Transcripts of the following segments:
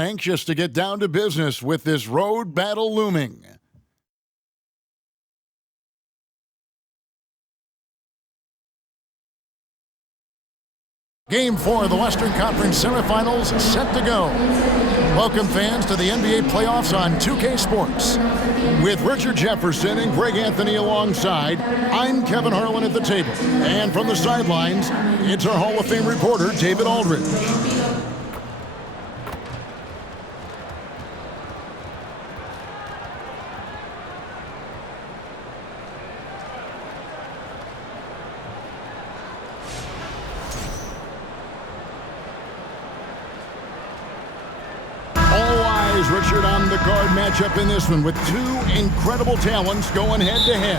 Anxious to get down to business with this road battle looming. Game 4 of the Western Conference semifinals set to go. Welcome fans to the NBA playoffs on 2K Sports. With Richard Jefferson and Greg Anthony alongside, I'm Kevin Harlan at the table. And from the sidelines, it's our Hall of Fame reporter, David Aldridge. Richard on the guard matchup in this one with two incredible talents going head-to-head.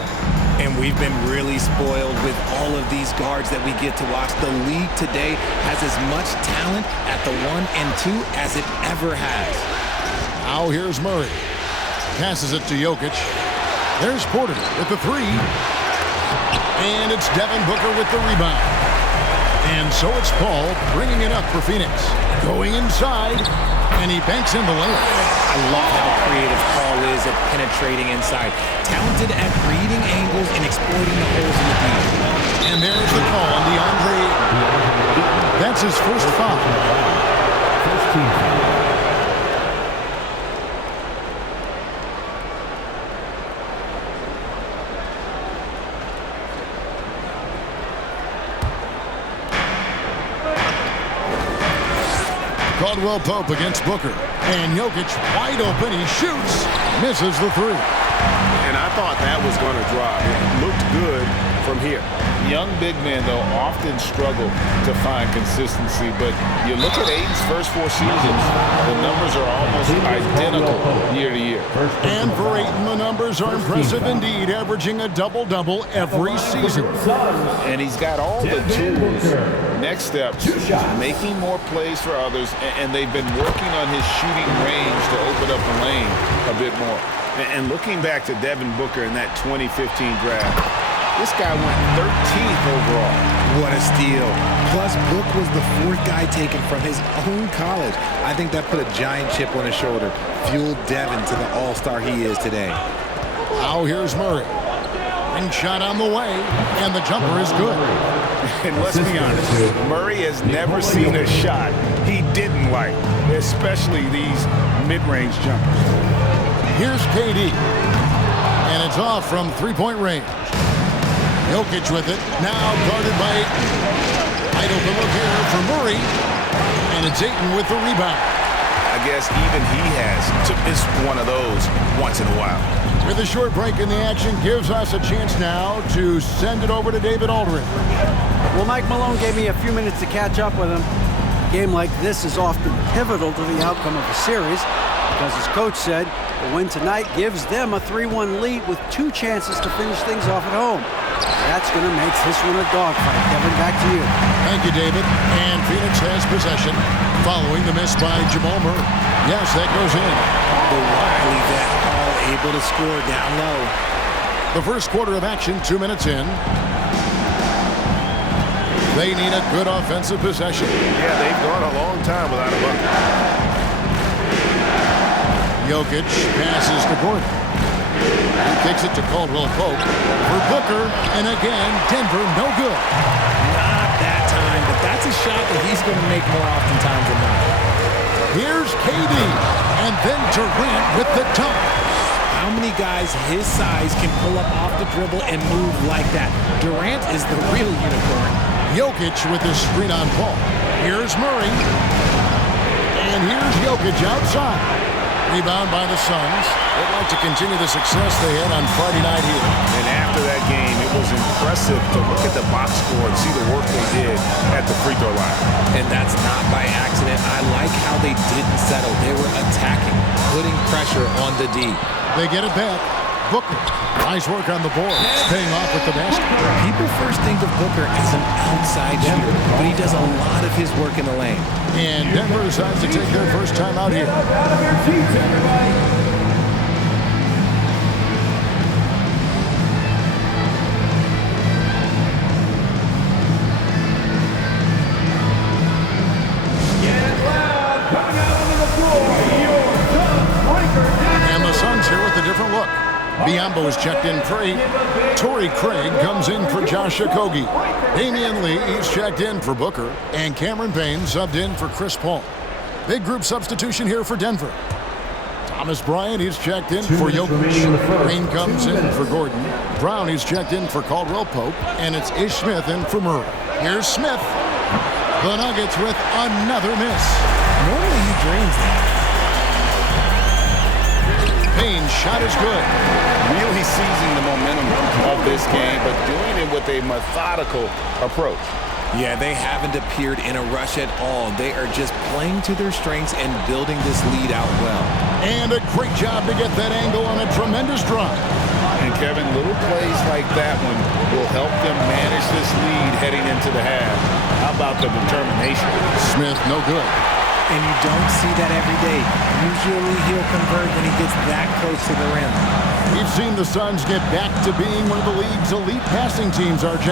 And we've been really spoiled with all of these guards that we get to watch. The league today has as much talent at the 1 and 2 as it ever has. Now here's Murray. Passes it to Jokic. There's Porter with the 3. And it's Devin Booker with the rebound. And so it's Paul bringing it up for Phoenix. Going inside. And he banks in the layup. I love how creative Paul is at penetrating inside. Talented at reading angles and exploiting the holes in the D. And there's the call on DeAndre. That's his first foul. First team foul. Caldwell Pope against Booker. And Jokic wide open. He shoots. Misses the 3. And I thought that was going to drop. It looked good from here. Young big men, though, often struggle to find consistency. But you look at Ayton's first 4 seasons, the numbers are almost identical year to year. And for Ayton, the numbers are impressive indeed, averaging a double-double every season. And he's got all the tools. Next step, making more plays for others, and they've been working on his shooting range to open up the lane a bit more. And looking back to Devin Booker in that 2015 draft, this guy went 13th overall. What a steal. Plus, Book was the 4th guy taken from his own college. I think that put a giant chip on his shoulder, fueled Devin to the all-star he is today. Now here's Murray. Ring shot on the way, and the jumper is good. And let's be honest, Murray has never seen a shot he didn't like, especially these mid-range jumpers. Here's KD, and it's off from three-point range. Jokic with it, now guarded by Ayton. Wide open look here for Murray, and it's Ayton with the rebound. I guess even he has to miss one of those once in a while. With a short break in the action, gives us a chance now to send it over to David Aldridge. Well, Mike Malone gave me a few minutes to catch up with him. A game like this is often pivotal to the outcome of a series because, as coach said, the win tonight gives them a 3-1 lead with 2 chances to finish things off at home. That's going to make this one a dogfight. Kevin, back to you. Thank you, David. And Phoenix has possession following the miss by Jamal Murray. Yes, that goes in. The wily vet, all able to score down low. The first quarter of action, 2 minutes in. They need a good offensive possession. Yeah, they've gone a long time without a bucket. Jokic passes to Gordon. He kicks it to Caldwell Pope for Booker, and again, Denver no good. Not that time, but that's a shot that he's going to make more oftentimes than not. Here's KD, and then Durant with the dunk. How many guys his size can pull up off the dribble and move like that? Durant is the real unicorn. Jokic with his screen on Paul. Here's Murray, and here's Jokic outside. Rebound by the Suns. They'd like to continue the success they had on Friday night here. And after that game, it was impressive to look at the box score and see the work they did at the free throw line. And that's not by accident. I like how they didn't settle. They were attacking, putting pressure on the D. They get it back. Booker. Nice work on the board. Staying off with the basket. People first think of Booker as an outside shooter, but he does a lot of his work in the lane. And Denver decides to take their first time out here. different look. Biombo is checked in for 8. Torrey Craig comes in for Josh Okogie. Damian Lee is checked in for Booker. And Cameron Payne subbed in for Chris Paul. Big group substitution here for Denver. Thomas Bryant is checked in for Jokic. Payne comes in for Gordon. Brown is checked in for Caldwell Pope. And it's Ish Smith in for Murray. Here's Smith. The Nuggets with another miss. Normally he drains that. Payne's shot is good. Really seizing the momentum of this game, but doing it with a methodical approach. Yeah, they haven't appeared in a rush at all. They are just playing to their strengths and building this lead out well. And a great job to get that angle on a tremendous drive. And Kevin, little plays like that one will help them manage this lead heading into the half. How about the determination? Smith, no good. And you don't see that every day. Usually he'll convert when he gets that close to the rim. We've seen the Suns get back to being one of the league's elite passing teams, RJ.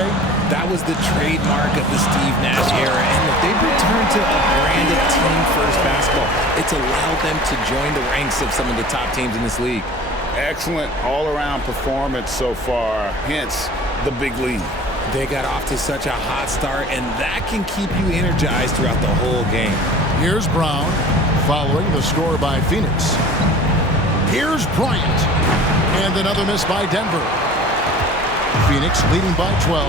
That was the trademark of the Steve Nash era, and if they've returned to a branded team-first basketball, it's allowed them to join the ranks of some of the top teams in this league. Excellent all-around performance so far, hence the big lead. They got off to such a hot start, and that can keep you energized throughout the whole game. Here's Brown, following the score by Phoenix. Here's Bryant, and another miss by Denver. Phoenix leading by 12.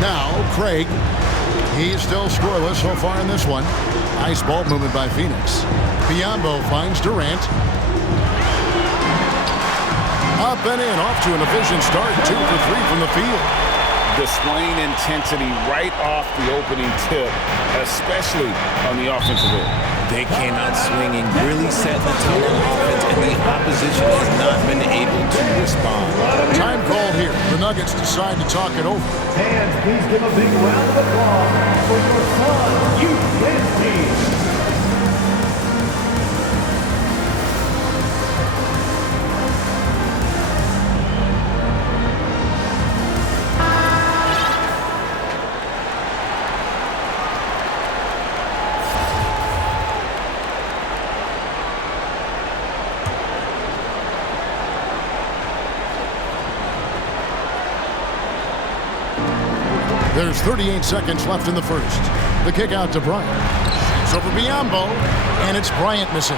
Now, Craig. He's still scoreless so far in this one. Nice ball movement by Phoenix. Biombo finds Durant. Up and in, off to an efficient start. 2 for 3 from the field. Displaying intensity right off the opening tip, especially on the offensive end. They came out swinging, really setting the tone on offense, and the opposition has not been able to respond. Time call here. The Nuggets decide to talk it over. Fans, please give a big round of applause for your Suns youth team. There's 38 seconds left in the first. The kick out to Bryant. It's over Biombo, and it's Bryant missing.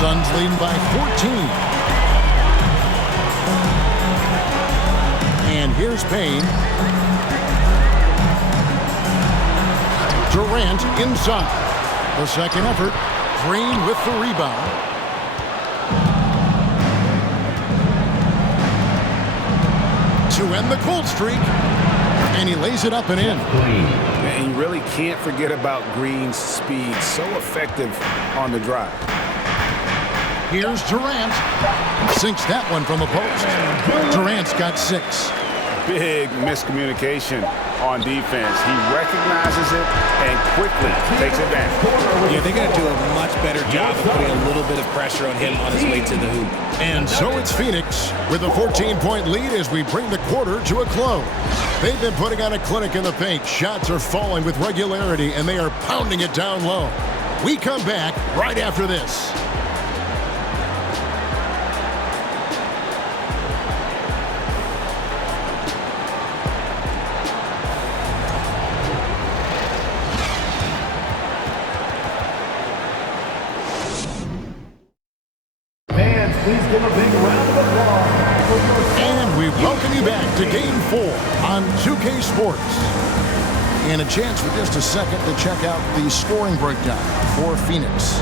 Suns leading by 14. And here's Payne. Durant inside. The second effort. Green with the rebound. To end the cold streak. And he lays it up and in. And you really can't forget about Green's speed. So effective on the drive. Here's Durant. Sinks that one from the post. Durant's got 6. Big miscommunication on defense. He recognizes it and quickly takes advantage. Yeah, they got to do a much better job of putting a little bit of pressure on him on his way to the hoop. And so it's Phoenix with a 14-point lead as we bring the quarter to a close. They've been putting on a clinic in the paint. Shots are falling with regularity, and they are pounding it down low. We come back right after this. Fans, please give a big round of applause for your And we welcome you back to Game 4 on 2K Sports. And a chance for just a second to check out the scoring breakdown for Phoenix.